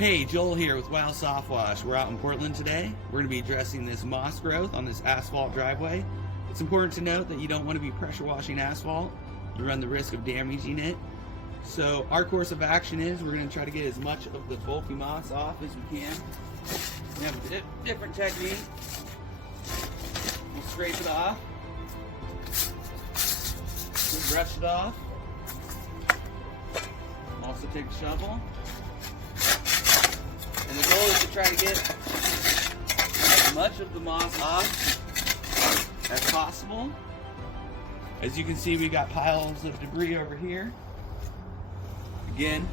Hey, Joel here with Wow Soft Wash. We're out in Portland today. We're going to be addressing this moss growth on this asphalt driveway. It's important to note that you don't want to be pressure washing asphalt. You run the risk of damaging it. So our course of action is we're going to try to get as much of the bulky moss off as we can. We have a different technique. We'll scrape it off. We'll brush it off. Also take a shovel. And the goal is to try to get as much of the moss off as possible. As you can see, we got piles of debris over here. Again,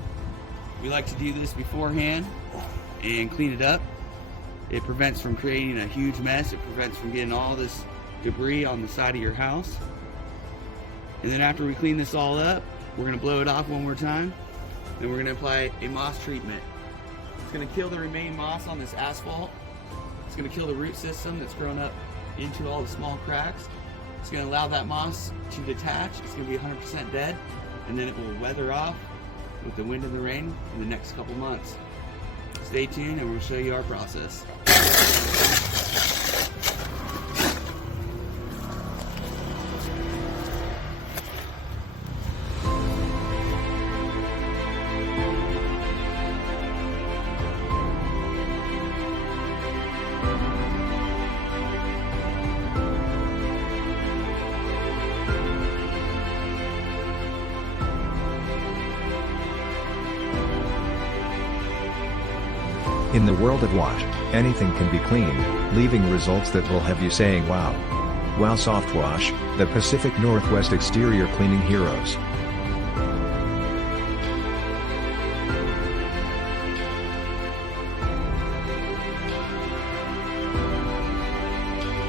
we like to do this beforehand and clean it up. It prevents from creating a huge mess. It prevents from getting all this debris on the side of your house. And then after we clean this all up, we're going to blow it off one more time. Then we're going to apply a moss treatment. It's going to kill the remaining moss on this asphalt. It's going to kill the root system that's grown up into all the small cracks. It's going to allow that moss to detach. It's going to be 100% dead, and then it will weather off with the wind and the rain in the next couple months. Stay tuned and we'll show you our process. In the world of wash, anything can be cleaned, leaving results that will have you saying wow. Wow Soft Wash, the Pacific Northwest exterior cleaning heroes.